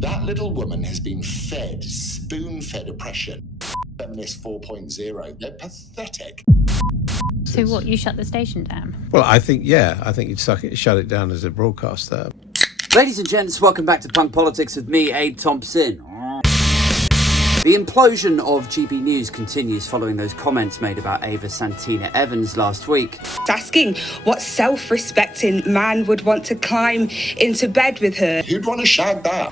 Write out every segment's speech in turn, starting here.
That little woman has been fed, spoon-fed oppression. Feminist 4.0, they're pathetic. So what, you shut the station down? Well, I think you'd shut it down as a broadcaster. Ladies and gents, welcome back to Punk Politics with me, Abe Thompson. The implosion of GB News continues following those comments made about Ava Santina Evans last week. Asking what self-respecting man would want to climb into bed with her. Who'd want to shag that?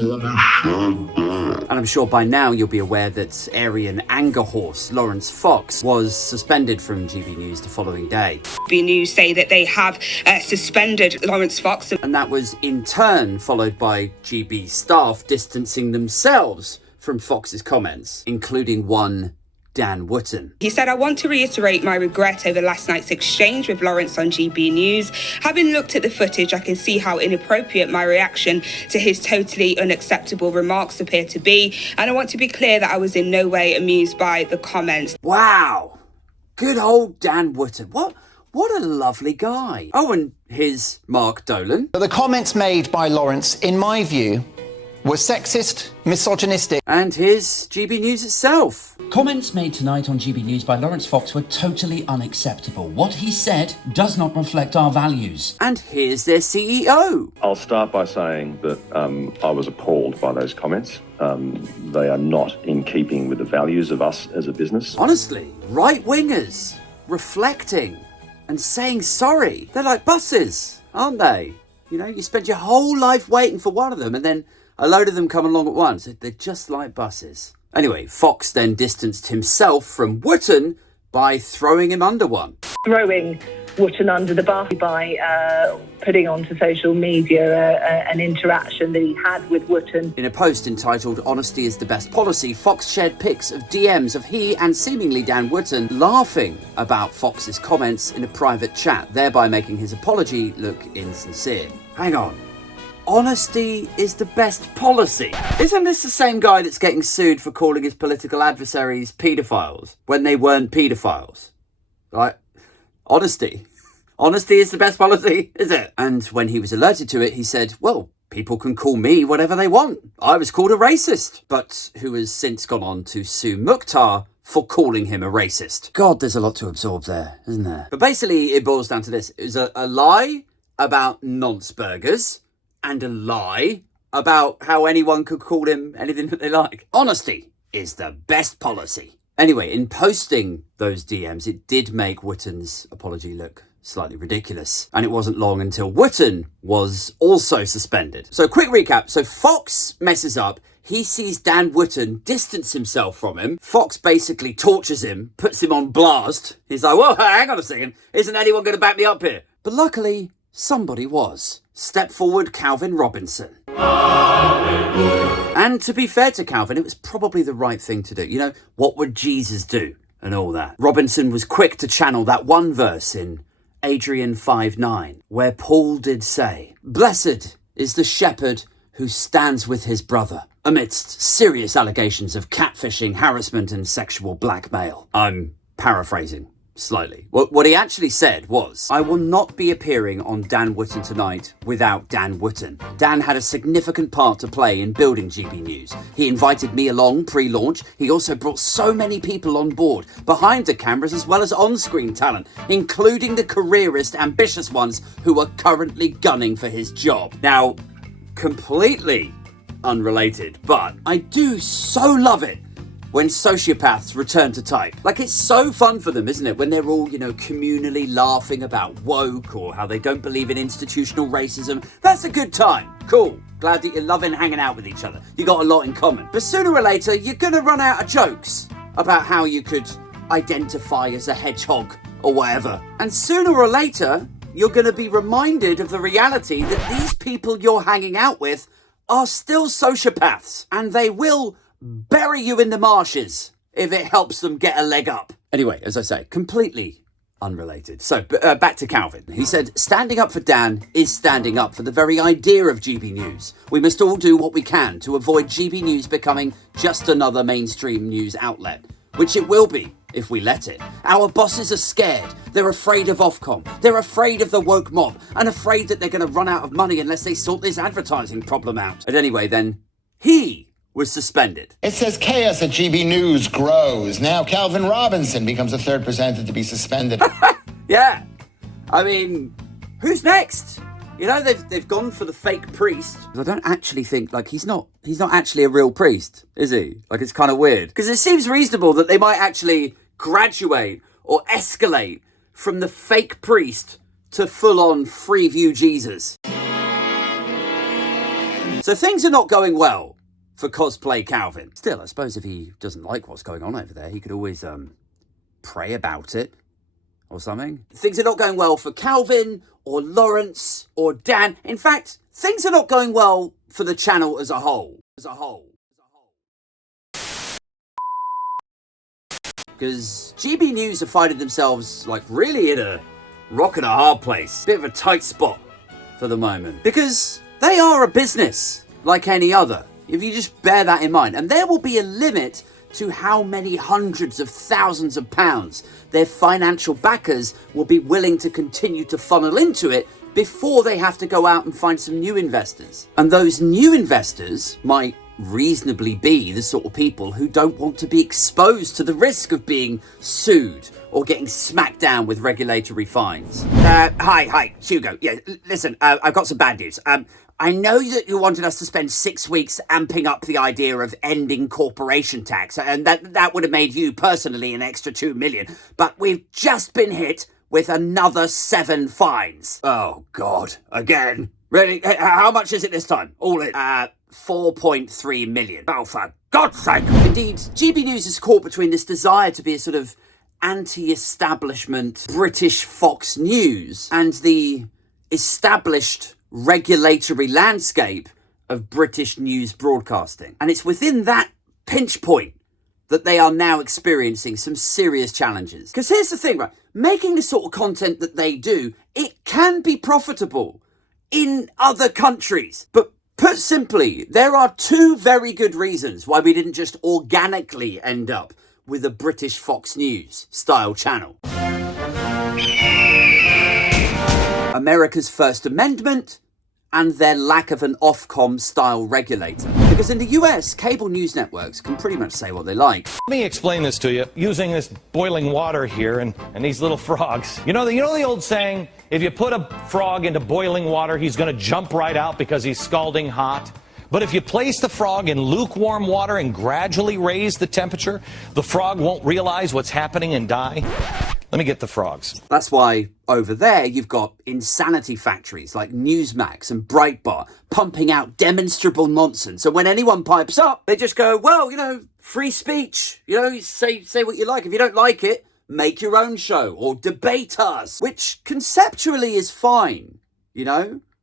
And I'm sure by now you'll be aware that Aryan anger horse Lawrence Fox was suspended from GB News the following day. GB News say that they have suspended Lawrence Fox. And that was in turn followed by GB staff distancing themselves from Fox's comments, including one Dan Wootton. He said, I want to reiterate my regret over last night's exchange with Lawrence on GB News. Having looked at the footage, I can see how inappropriate my reaction to his totally unacceptable remarks appear to be. And I want to be clear that I was in no way amused by the comments. Wow. Good old Dan Wootton. What a lovely guy. Oh, and here's Mark Dolan. The comments made by Lawrence, in my view, were sexist, misogynistic. And here's GB News itself. Comments made tonight on GB News by Lawrence Fox were totally unacceptable. What he said does not reflect our values. And here's their CEO. I'll start by saying that I was appalled by those comments. They are not in keeping with the values of us as a business. Honestly, right-wingers reflecting and saying sorry. They're like buses, aren't they? You know, you spend your whole life waiting for one of them and then a load of them come along at once. They're just like buses. Anyway, Fox then distanced himself from Wootton by throwing him under one. Throwing Wootton under the bus by putting onto social media an interaction that he had with Wootton. In a post entitled Honesty is the Best Policy, Fox shared pics of DMs of he and seemingly Dan Wootton laughing about Fox's comments in a private chat, thereby making his apology look insincere. Hang on. Honesty is the best policy. Isn't this the same guy that's getting sued for calling his political adversaries paedophiles when they weren't paedophiles? Like, honesty. Honesty is the best policy, is it? And when he was alerted to it, he said, well, people can call me whatever they want. I was called a racist. But who has since gone on to sue Mukhtar for calling him a racist. God, there's a lot to absorb there, isn't there? But basically, it boils down to this. It was a lie about nonce burgers, and a lie about how anyone could call him anything that they like. Honesty is the best policy. Anyway, in posting those DMs, it did make Wootton's apology look slightly ridiculous. And it wasn't long until Wootton was also suspended. So quick recap. So Fox messes up. He sees Dan Wootton distance himself from him. Fox basically tortures him, puts him on blast. He's like, whoa, hang on a second. Isn't anyone going to back me up here? But luckily, somebody was. Step forward, Calvin Robinson. And to be fair to Calvin, it was probably the right thing to do. You know, what would Jesus do? And all that. Robinson was quick to channel that one verse in Adrian 5:9, where Paul did say, "Blessed is the shepherd who stands with his brother amidst serious allegations of catfishing, harassment and sexual blackmail." I'm paraphrasing slightly. What he actually said was, I will not be appearing on Dan Wootton tonight without Dan Wootton. Dan had a significant part to play in building GB News. He invited me along pre-launch. He also brought so many people on board, behind the cameras as well as on-screen talent, including the careerist, ambitious ones who are currently gunning for his job. Now, completely unrelated, but I do so love it when sociopaths return to type. Like, it's so fun for them, isn't it? When they're all, communally laughing about woke or how they don't believe in institutional racism. That's a good time. Cool. Glad that you're loving hanging out with each other. You got a lot in common. But sooner or later, you're gonna run out of jokes about how you could identify as a hedgehog or whatever. And sooner or later, you're gonna be reminded of the reality that these people you're hanging out with are still sociopaths. And they will bury you in the marshes if it helps them get a leg up. Anyway, as I say, completely unrelated. So, back to Calvin. He said, standing up for Dan is standing up for the very idea of GB News. We must all do what we can to avoid GB News becoming just another mainstream news outlet, which it will be if we let it. Our bosses are scared. They're afraid of Ofcom. They're afraid of the woke mob and afraid that they're going to run out of money unless they sort this advertising problem out. But anyway, then he was suspended. It says chaos at GB News grows. Now Calvin Robinson becomes the third presenter to be suspended. Yeah. I mean, who's next? You know, they've gone for the fake priest. I don't actually think, like, he's not actually a real priest, is he? Like, it's kind of weird. Because it seems reasonable that they might actually graduate or escalate from the fake priest to full-on Freeview Jesus. So things are not going well for Cosplay Calvin. Still, I suppose if he doesn't like what's going on over there, he could always pray about it or something. Things are not going well for Calvin or Lawrence or Dan. In fact, things are not going well for the channel as a whole. Because GB News are finding themselves, like, really in a rock and a hard place. Bit of a tight spot for the moment. Because they are a business like any other. If you just bear that in mind. And there will be a limit to how many hundreds of thousands of pounds their financial backers will be willing to continue to funnel into it before they have to go out and find some new investors. And those new investors might reasonably be the sort of people who don't want to be exposed to the risk of being sued or getting smacked down with regulatory fines. Hi, Hugo. Yeah, listen, I've got some bad news. I know that you wanted us to spend 6 weeks amping up the idea of ending corporation tax, and that would have made you personally an extra 2 million, but we've just been hit with another 7 fines. Oh, God. Again? Really? How much is it this time? All in? 4.3 million. Oh, for God's sake. Indeed, GB News is caught between this desire to be a sort of anti-establishment British Fox News and the established regulatory landscape of British news broadcasting. And it's within that pinch point that they are now experiencing some serious challenges. Because here's the thing, right? Making the sort of content that they do, it can be profitable in other countries. But put simply, there are 2 very good reasons why we didn't just organically end up with a British Fox News style channel. America's First Amendment and their lack of an Ofcom style regulator. Because in the US, cable news networks can pretty much say what they like. Let me explain this to you using this boiling water here and these little frogs. You know the old saying, if you put a frog into boiling water, he's going to jump right out because he's scalding hot. But if you place the frog in lukewarm water and gradually raise the temperature, the frog won't realize what's happening and die. Let me get the frogs. That's why over there you've got insanity factories like Newsmax and Breitbart pumping out demonstrable nonsense. And when anyone pipes up, they just go, well, free speech. Say what you like. If you don't like it, make your own show or debate us, which conceptually is fine,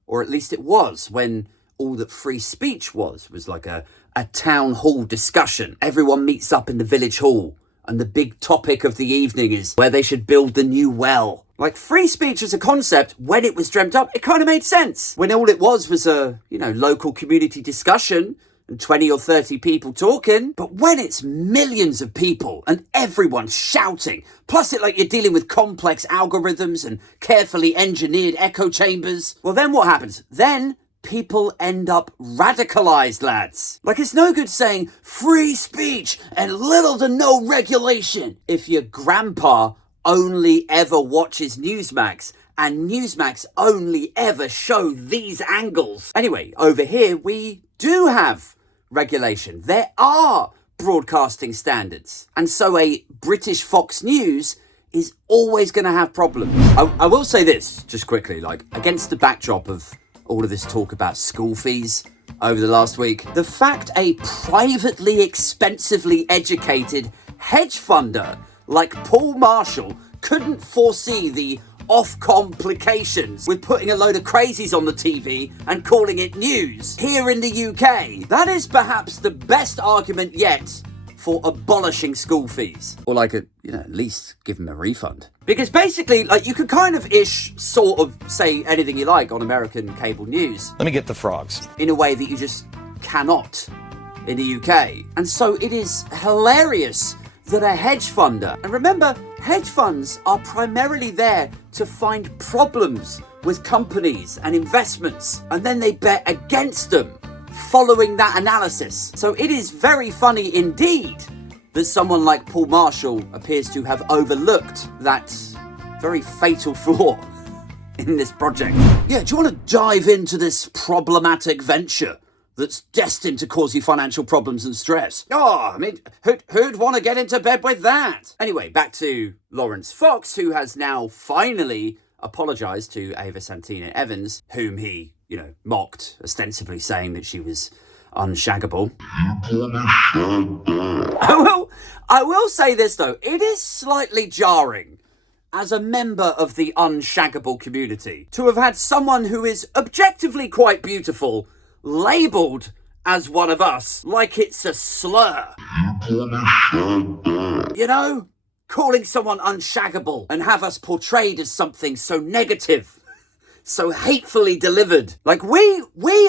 or at least it was when all that free speech was like a town hall discussion. Everyone meets up in the village hall and the big topic of the evening is where they should build the new well. Like, free speech as a concept, when it was dreamt up, it kind of made sense. When all it was a, local community discussion and 20 or 30 people talking. But when it's millions of people and everyone shouting, plus you're dealing with complex algorithms and carefully engineered echo chambers, well, then what happens? Then people end up radicalized, lads. Like, it's no good saying free speech and little to no regulation if your grandpa only ever watches Newsmax and Newsmax only ever show these angles. Anyway, over here we do have regulation. There are broadcasting standards. And so a British Fox News is always going to have problems. I will say this, just quickly, against the backdrop of all of this talk about school fees over the last week, the fact a privately expensively educated hedge funder like Paul Marshall couldn't foresee the off-complications with putting a load of crazies on the TV and calling it news here in the UK, that is perhaps the best argument yet for abolishing school fees. Or at least give them a refund. Because basically, you could kind of sort of say anything you like on American cable news. Let me get the frogs. In a way that you just cannot in the UK. And so it is hilarious that a hedge funder, and remember, hedge funds are primarily there to find problems with companies and investments, and then they bet against them following that analysis. So it is very funny indeed that someone like Paul Marshall appears to have overlooked that very fatal flaw in this project. Yeah, do you want to dive into this problematic venture that's destined to cause you financial problems and stress? Oh, I mean, who'd want to get into bed with that? Anyway, back to Lawrence Fox, who has now finally apologised to Ava Santina Evans, whom he, mocked, ostensibly saying that she was unshaggable. I will say this though, it is slightly jarring as a member of the unshaggable community to have had someone who is objectively quite beautiful labelled as one of us like it's a slur. Calling someone unshaggable and have us portrayed as something so negative, so hatefully delivered. Like we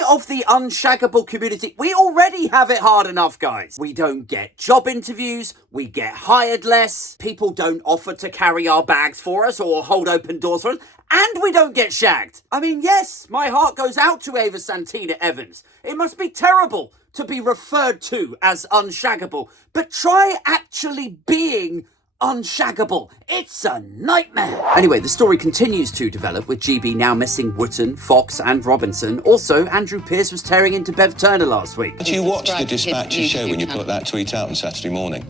of the unshaggable community, we already have it hard enough, guys. We don't get job interviews, we get hired less, people don't offer to carry our bags for us or hold open doors for us, and we don't get shagged. I mean, yes, my heart goes out to Ava Santina Evans. It must be terrible to be referred to as unshaggable, but try actually being unshaggable. It's a nightmare. Anyway, the story continues to develop with GB now missing Wootton, Fox and Robinson. Also, Andrew Pearce was tearing into Bev Turner last week. Did you watch the Dispatches show when you put that tweet out on Saturday morning?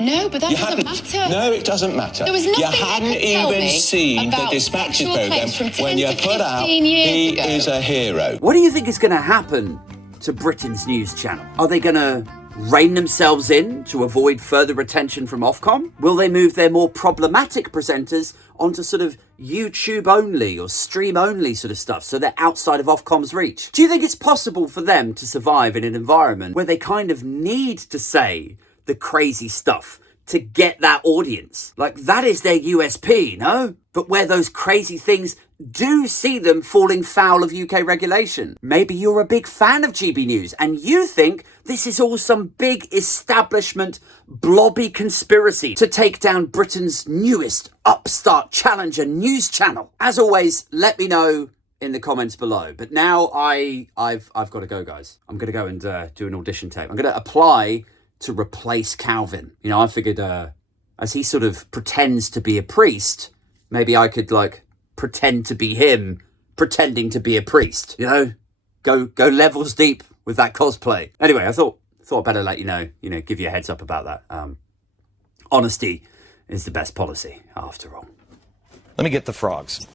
No, but that doesn't matter. No, it doesn't matter. There was nothing you hadn't even seen the Dispatches programme when you put out he is a hero. What do you think is going to happen to Britain's news channel? Are they going to rein themselves in to avoid further attention from Ofcom? Will they move their more problematic presenters onto sort of YouTube only or stream only sort of stuff so they're outside of Ofcom's reach? Do you think it's possible for them to survive in an environment where they kind of need to say the crazy stuff to get that audience? Like, that is their USP, no? But where those crazy things do see them falling foul of UK regulation. Maybe you're a big fan of GB News and you think this is all some big establishment blobby conspiracy to take down Britain's newest upstart challenger news channel. As always, let me know in the comments below. But now I've got to go, guys. I'm going to go and do an audition tape. I'm going to apply to replace Calvin. I figured as he sort of pretends to be a priest, maybe I could pretend to be him pretending to be a priest. Go levels deep with that cosplay. Anyway, I thought I'd better let you know, give you a heads up about that. Honesty is the best policy after all. Let me get the frogs.